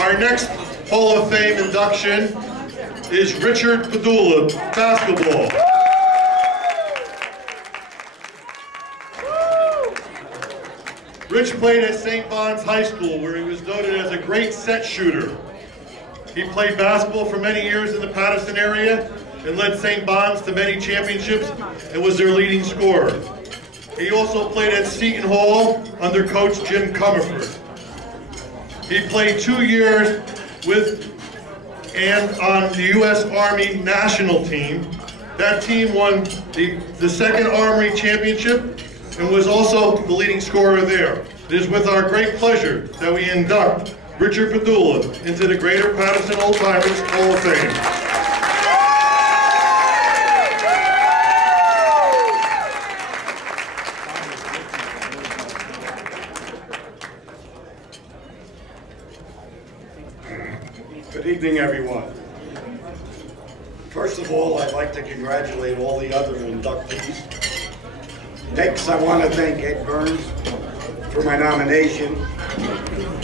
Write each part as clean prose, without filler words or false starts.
Our next Hall of Fame induction is Richard Padula, basketball. Rich played at St. Bon's High School, where he was noted as a great set shooter. He played basketball for many years in the Paterson area and led St. Bon's to many championships and was their leading scorer. He also played at Seton Hall under coach Jim Comerford. He played 2 years with and on the U.S. Army national team. That team won the second Armory Championship and was also the leading scorer there. It is with our great pleasure that we induct Richard Padula into the Greater Paterson Old Timers Hall of Fame. Good evening, everyone. First of all, I'd like to congratulate all the other inductees. Next, I want to thank Ed Burns for my nomination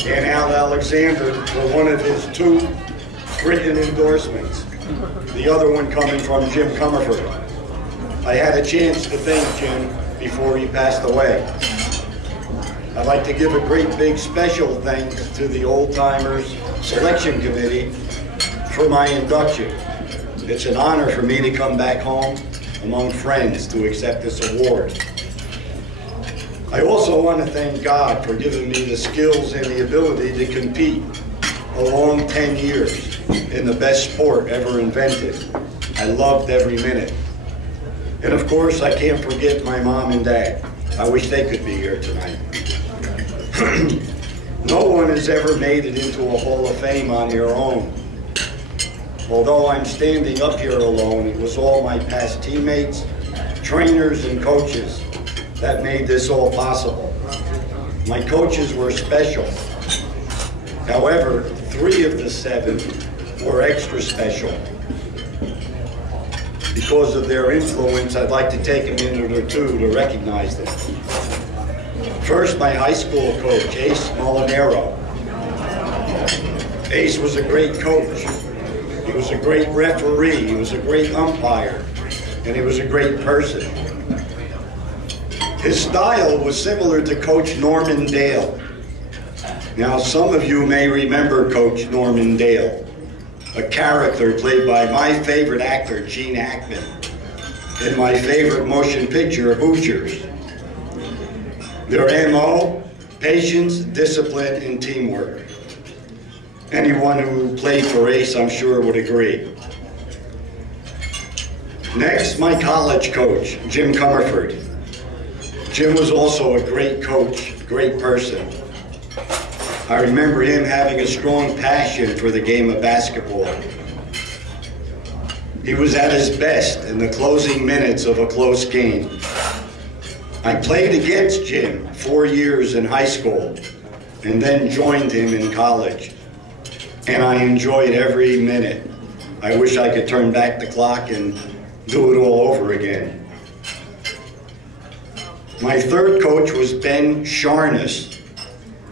and Al Alexander for one of his 2 written endorsements, the other one coming from Jim Comerford. I had a chance to thank Jim before he passed away. I'd like to give a great big special thanks to the Old Timers Selection Committee for my induction. It's an honor for me to come back home among friends to accept this award. I also want to thank God for giving me the skills and the ability to compete a long 10 years in the best sport ever invented. I loved every minute. And of course, I can't forget my mom and dad. I wish they could be here tonight. No one has ever made it into a Hall of Fame on their own. Although I'm standing up here alone, it was all my past teammates, trainers, and coaches that made this all possible. My coaches were special. However, 3 of the 7 were extra special. Because of their influence, I'd like to take a minute or 2 to recognize them. First, my high school coach, Ace Molinaro. Ace was a great coach. He was a great referee. He was a great umpire. And he was a great person. His style was similar to Coach Norman Dale. Now, some of you may remember Coach Norman Dale, a character played by my favorite actor, Gene Hackman, in my favorite motion picture, Hoosiers. Their MO, patience, discipline, and teamwork. Anyone who played for Ace, I'm sure, would agree. Next, my college coach, Jim Comerford. Jim was also a great coach, great person. I remember him having a strong passion for the game of basketball. He was at his best in the closing minutes of a close game. I played against Jim 4 years in high school and then joined him in college. And I enjoyed every minute. I wish I could turn back the clock and do it all over again. My third coach was Ben Sharness,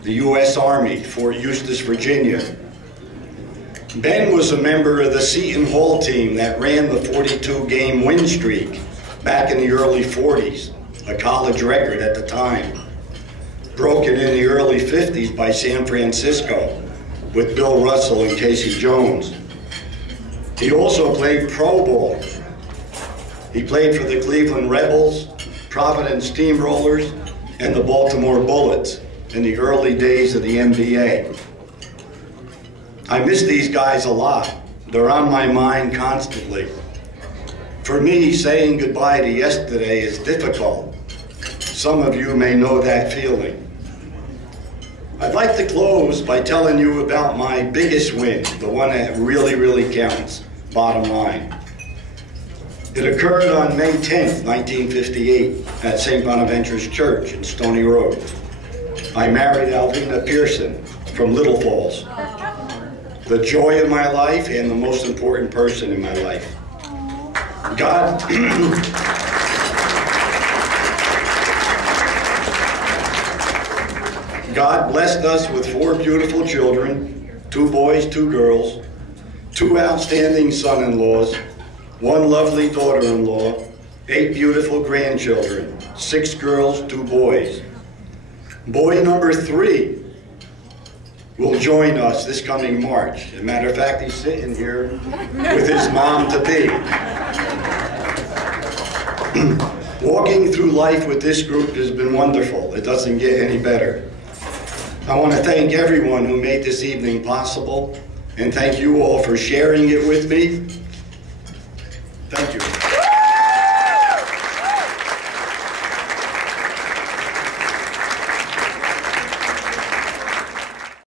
the U.S. Army, Fort Eustis, Virginia. Ben was a member of the Seton Hall team that ran the 42-game win streak back in the early 40s, a college record at the time, broken in the early 50s by San Francisco with Bill Russell and Casey Jones. He also played pro ball. He played for the Cleveland Rebels, Providence Steamrollers, and the Baltimore Bullets in the early days of the NBA. I miss these guys a lot. They're on my mind constantly. For me, saying goodbye to yesterday is difficult. Some of you may know that feeling. I'd like to close by telling you about my biggest win, the one that really, really counts, bottom line. It occurred on May 10th, 1958, at St. Bonaventure's Church in Stony Road. I married Alvina Pearson from Little Falls, the joy of my life and the most important person in my life. God blessed us with 4 beautiful children, 2 boys, 2 girls, 2 outstanding son-in-laws, 1 lovely daughter-in-law, 8 beautiful grandchildren, 6 girls, 2 boys. Boy number 3 will join us this coming March. As a matter of fact, he's sitting here with his mom-to-be. Walking through life with this group has been wonderful. It doesn't get any better. I want to thank everyone who made this evening possible, and thank you all for sharing it with me. Thank you.